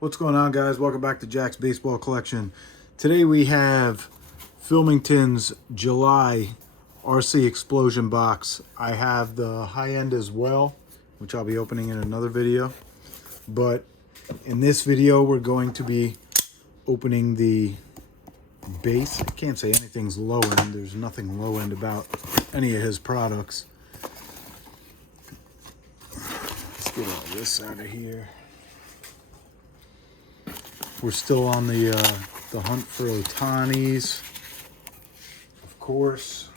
What's going on, guys? Welcome back to Jack's Baseball Collection. Today we have Philmington's July RC Explosion box. I have the high end as well, which I'll be opening in another video. But in this video, we're going to be opening the base. I can't say anything's low end. There's nothing low end about any of his products. Let's get all this out of here. We're still on the hunt for Ohtanis, of course,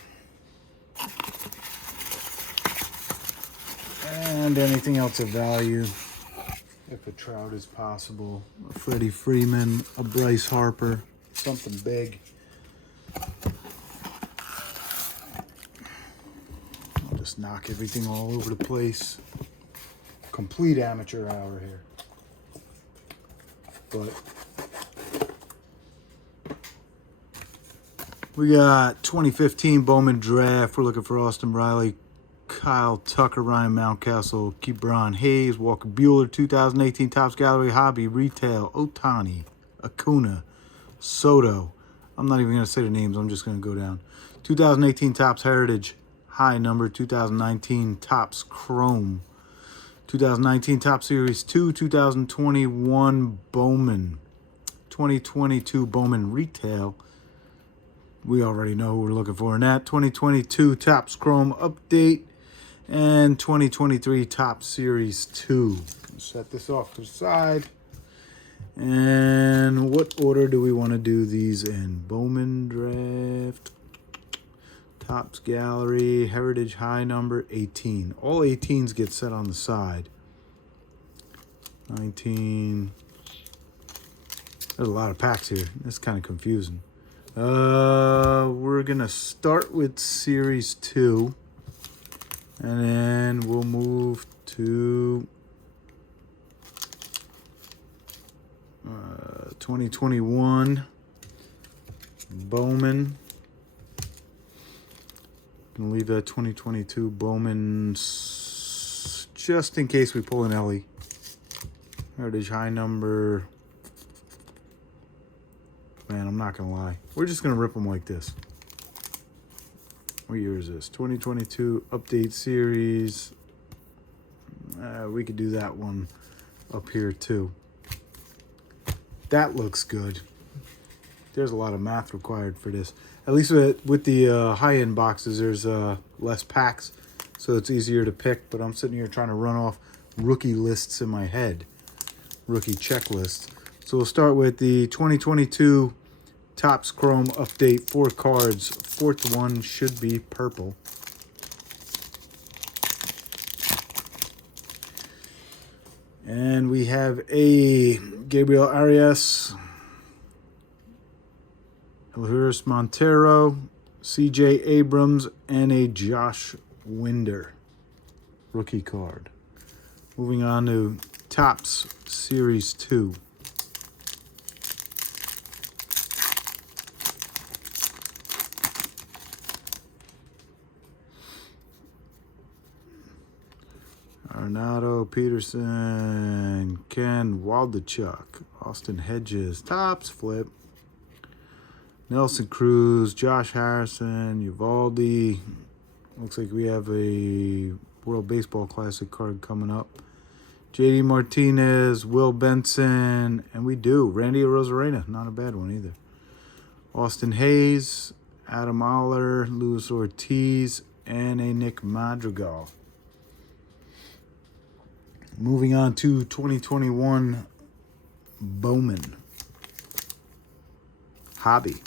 and anything else of value, if a Trout is possible, a Freddie Freeman, a Bryce Harper, something big. I'll just knock everything all over the place. Complete amateur hour here. But we got 2015 Bowman Draft. We're looking for Austin Riley, Kyle Tucker, Ryan Mountcastle, Keebron Hayes, Walker Buehler. 2018 Topps Gallery Hobby Retail, Ohtani, Acuna, Soto. I'm not even going to say the names. I'm just going to go down. 2018 Topps Heritage High Number. 2019 Topps Chrome. 2019 Topps Series 2, 2021 Bowman, 2022 Bowman Retail. We already know who we're looking for in that. 2022 Topps Chrome Update and 2023 Topps Series 2. Set this off to the side. And what order do we want to do these in? Bowman Draft, Topps Gallery, Heritage High Number, 18. All 18s get set on the side. 19. There's a lot of packs here. It's kind of confusing. We're going to start with Series 2. And then we'll move to 2021 Bowman. Gonna leave that 2022 Bowman just in case we pull an Ellie. Heritage High Number. Man, I'm not gonna lie. We're just gonna rip them like this. What year is this? 2022 Update Series. We could do that one up here too. That looks good. There's a lot of math required for this. At least with the high-end boxes, there's less packs, so it's easier to pick. But I'm sitting here trying to run off rookie lists in my head, rookie checklists. So we'll start with the 2022 Topps Chrome Update, 4 cards. Fourth one should be purple. And we have a Gabriel Arias, Elhuris Montero, C.J. Abrams, and a Josh Winder rookie card. Moving on to Topps Series 2. Arnado, Peterson, Ken Waldachuk, Austin Hedges, Topps Flip. Nelson Cruz, Josh Harrison, Uvalde. Looks like we have a World Baseball Classic card coming up. JD Martinez, Will Benson, and we do. Randy Arozarena, not a bad one either. Austin Hayes, Adam Oller, Luis Ortiz, and a Nick Madrigal. Moving on to 2021 Bowman Hobby.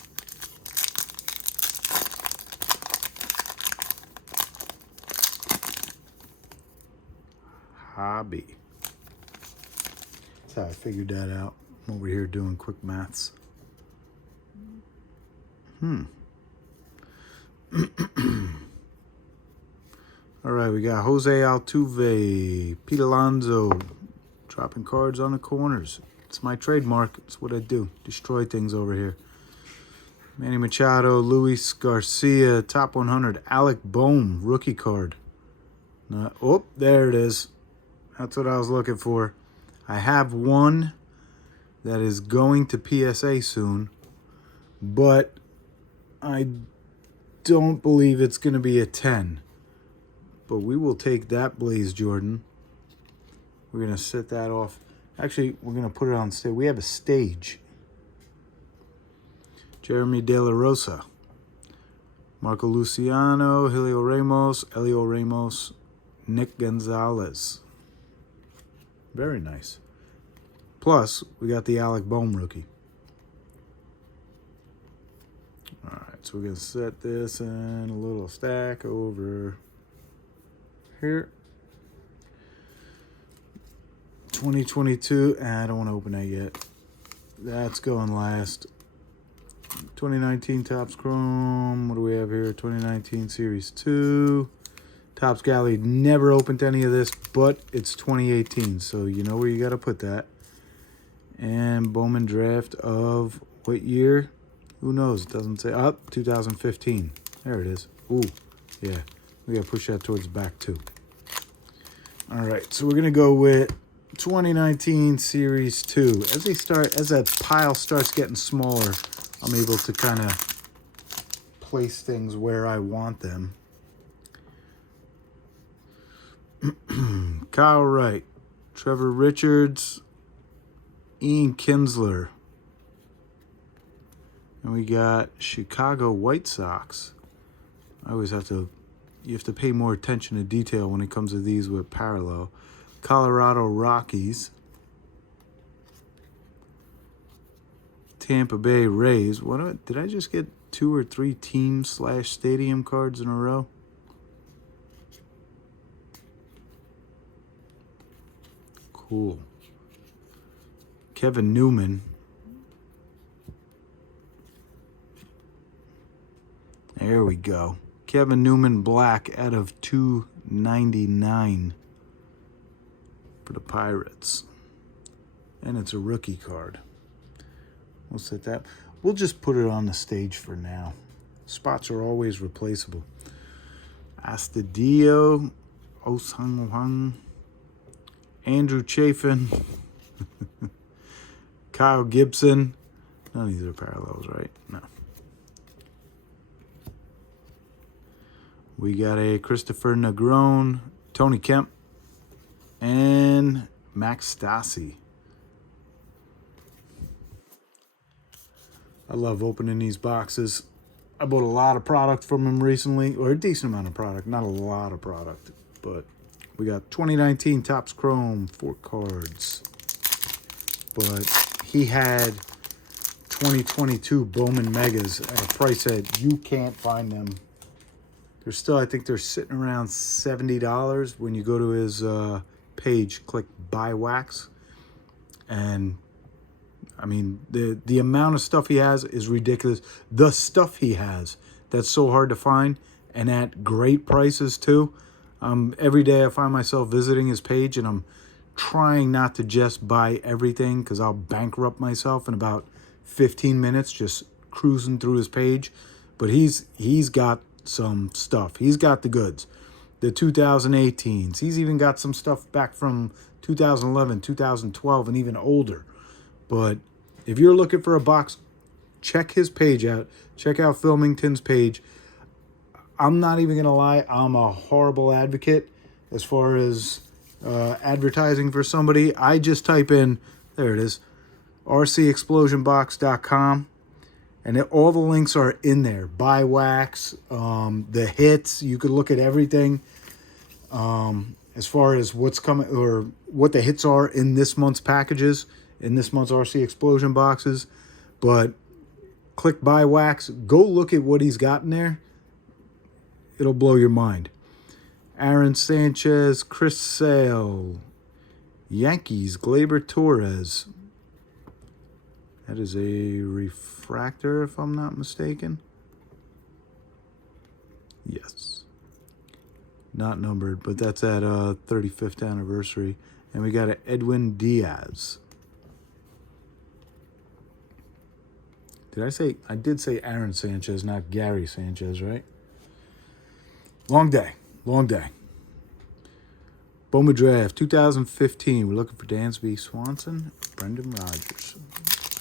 Hobby. That's how I figured that out. I'm over here doing quick maths. All right, we got Jose Altuve, Pete Alonso, dropping cards on the corners. It's my trademark. It's what I do. Destroy things over here. Manny Machado, Luis Garcia, top 100, Alec Bohm, rookie card. Oh, there it is. That's what I was looking for. I have one that is going to PSA soon, but I don't believe it's going to be a 10. But we will take that Blaze Jordan. We're going to set that off. Actually, we're going to put it on stage. We have a stage. Jeremy De La Rosa. Marco Luciano, Helio Ramos, Elio Ramos, Nick Gonzalez. Very nice. Plus, we got the Alec Bohm rookie. All right, so we're going to set this in a little stack over here. 2022. I don't want to open that yet. That's going last. 2019 Topps Chrome. What do we have here? 2019 Series 2. Topps Gallery never opened any of this, but it's 2018, so you know where you got to put that. And Bowman draft of what year? Who knows? It doesn't say. Oh, 2015. There it is. Ooh, yeah. We got to push that towards the back, too. All right, so we're going to go with 2019 Series 2. As that pile starts getting smaller, I'm able to kind of place things where I want them. Kyle Wright, Trevor Richards, Ian Kinsler. And we got Chicago White Sox. You have to pay more attention to detail when it comes to these with parallel. Colorado Rockies. Tampa Bay Rays. Did I just get 2 or 3 team/stadium cards in a row? Cool. Kevin Newman. There we go. Kevin Newman black out of 299 for the Pirates. And it's a rookie card. We'll set that. We'll just put it on the stage for now. Spots are always replaceable. Astudillo, Osang, Andrew Chafin, Kyle Gibson. None of these are parallels, right? No. We got a Christopher Negron, Tony Kemp, and Max Stassi. I love opening these boxes. I bought a lot of product from him recently, or a decent amount of product, not a lot of product, but we got 2019 Topps Chrome, 4 cards. But he had 2022 Bowman Megas at a price that you can't find them. They're still, I think they're sitting around $70 when you go to his page, click Buy Wax. And I mean, the amount of stuff he has is ridiculous. The stuff he has that's so hard to find and at great prices too. Every day I find myself visiting his page and I'm trying not to just buy everything because I'll bankrupt myself in about 15 minutes just cruising through his page. But he's got some stuff. He's got the goods. The 2018s. He's even got some stuff back from 2011, 2012, and even older. But if you're looking for a box, check his page out. Check out Philmington's page. I'm not even going to lie. I'm a horrible advocate as far as advertising for somebody. I just type in, there it is, rcexplosionbox.com. And all the links are in there. Buy Wax, the hits. You could look at everything as far as what's coming or what the hits are in this month's packages, in this month's RC Explosion boxes. But click Buy Wax. Go look at what he's got in there. It'll blow your mind. Aaron Sanchez, Chris Sale, Yankees, Gleyber Torres. That is a refractor, if I'm not mistaken. Yes. Not numbered, but that's at 35th anniversary. And we got an Edwin Diaz. I did say Aaron Sanchez, not Gary Sanchez, right? Long day. Long day. Bowman Draft 2015. We're looking for Dansby Swanson, Brendan Rodgers.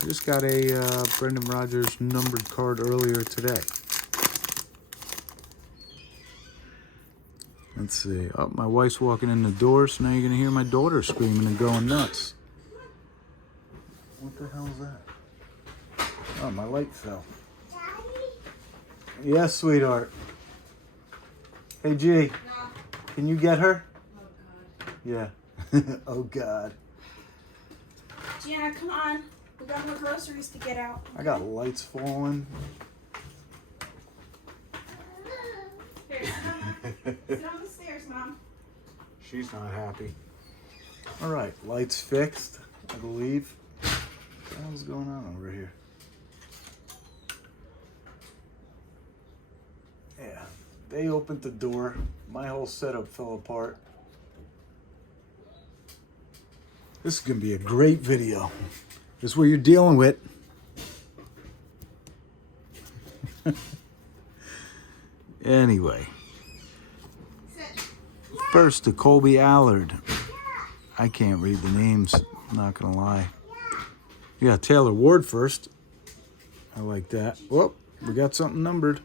I just got a Brendan Rodgers numbered card earlier today. Let's see. Oh, my wife's walking in the door, so now you're going to hear my daughter screaming and going nuts. What the hell is that? Oh, my light fell. Daddy? Yes, sweetheart. Hey, G. No. Can you get her? Oh, God. Yeah. Oh, God. Gianna, come on. We got more groceries to get out. I got lights falling. Here, sit on the stairs, Mom. She's not happy. All right, lights fixed, I believe. What the hell's going on over here? Yeah, they opened the door. My whole setup fell apart. This is going to be a great video. This is what you're dealing with. Anyway. First to Colby Allard. I can't read the names, I'm not going to lie. We got Taylor Ward first. I like that. Whoop, we got something numbered.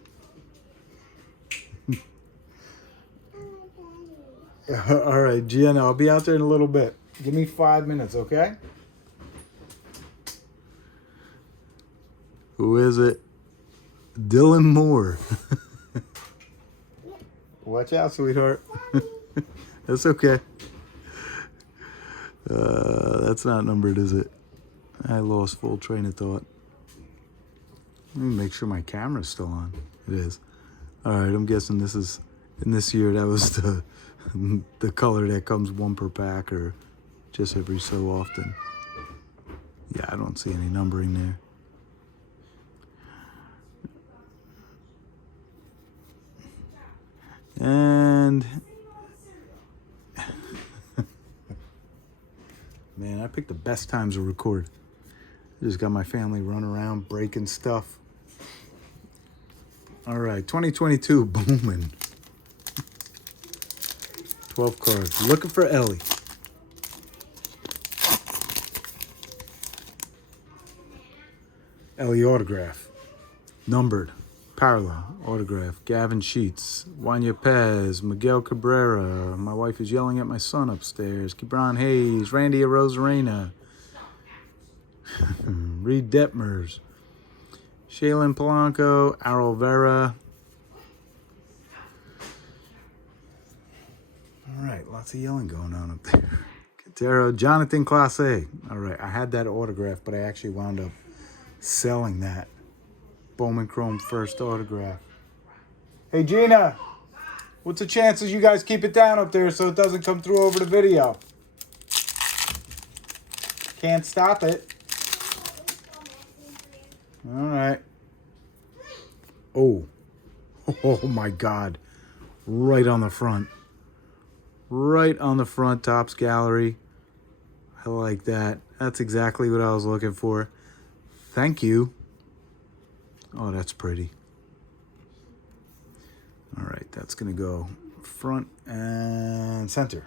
All right, Gianna, I'll be out there in a little bit. Give me 5 minutes, okay? Who is it? Dylan Moore. Watch out, sweetheart. That's okay. That's not numbered, is it? I lost full train of thought. Let me make sure my camera's still on. It is. All right, I'm guessing this is, in this year, that was the color that comes one per pack or just every so often. Yeah, I don't see any numbering there. And man, I picked the best times to record. I just got my family running around breaking stuff. All right, 2022 Bowman. 12 cards. Looking for Ellie. Ellie autograph. Numbered. Parallel autograph. Gavin Sheets. Wanya Pez. Miguel Cabrera. My wife is yelling at my son upstairs. Kibron Hayes. Randy Arozarena. Reed Detmers. Shaylin Polanco. Arol Vera. All right, lots of yelling going on up there. Quintero. Jonathan Clase. All right, I had that autograph, but I actually wound up selling that. Bowman Chrome first autograph. Hey, Gina, what's the chances you guys keep it down up there so it doesn't come through over the video? Can't stop it. All right. Oh. Oh, my God. Right on the front. Right on the front, Topps Gallery. I like that. That's exactly what I was looking for. Thank you. Oh, that's pretty. All right, that's going to go front and center.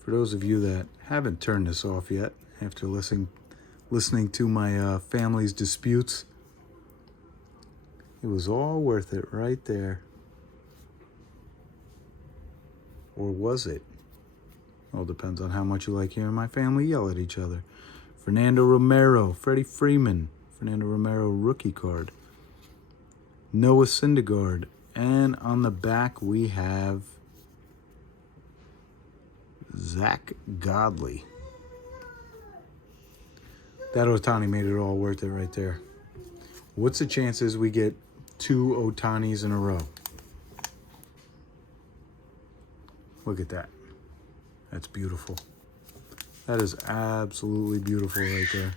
For those of you that haven't turned this off yet, after listening to my family's disputes, it was all worth it right there. Or was it? Well, depends on how much you like hearing my family yell at each other. Fernando Romero, Freddie Freeman, Fernando Romero rookie card. Noah Syndergaard. And on the back we have Zach Godley. That Ohtani made it all worth it right there. What's the chances we get 2 Ohtanis in a row? Look at that. That's beautiful. That is absolutely beautiful right there.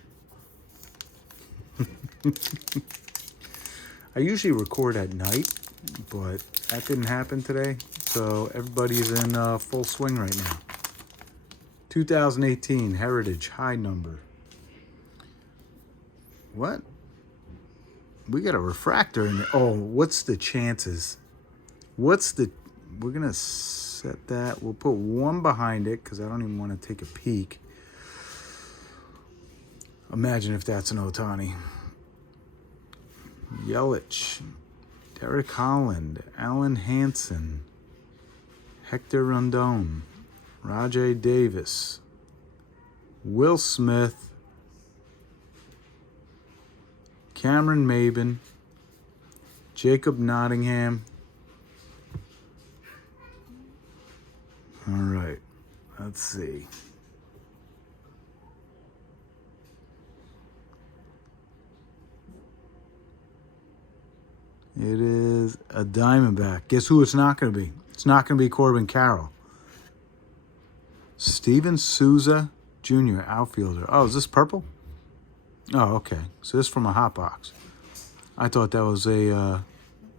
I usually record at night, but that didn't happen today. So everybody's in full swing right now. 2018 Heritage high number. What? We got a refractor in there. Oh, what's the chances? we're going to set that. We'll put one behind it because I don't even want to take a peek. Imagine if that's an Ohtani. Yelich, Derek Holland, Alan Hansen, Hector Rondon, Rajay Davis, Will Smith, Cameron Maben, Jacob Nottingham. All right, let's see. It is a Diamondback. Guess who it's not going to be? It's not going to be Corbin Carroll. Steven Souza Jr., outfielder. Oh, is this purple? Oh, okay. So this is from a hot box. I thought that was a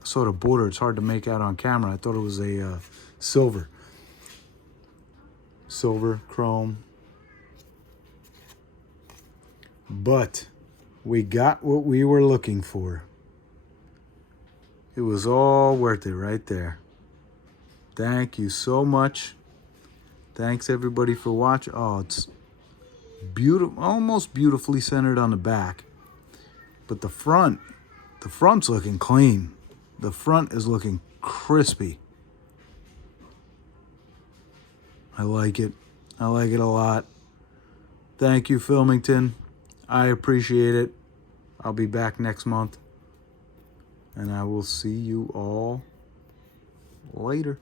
sort of border. It's hard to make out on camera. I thought it was a silver. Silver, chrome. But we got what we were looking for. It was all worth it right there. Thank you so much. Thanks everybody for watching. Oh, it's beautiful, almost beautifully centered on the back. But the front's looking clean. The front is looking crispy. I like it. I like it a lot. Thank you, Philmington. I appreciate it. I'll be back next month. And I will see you all later.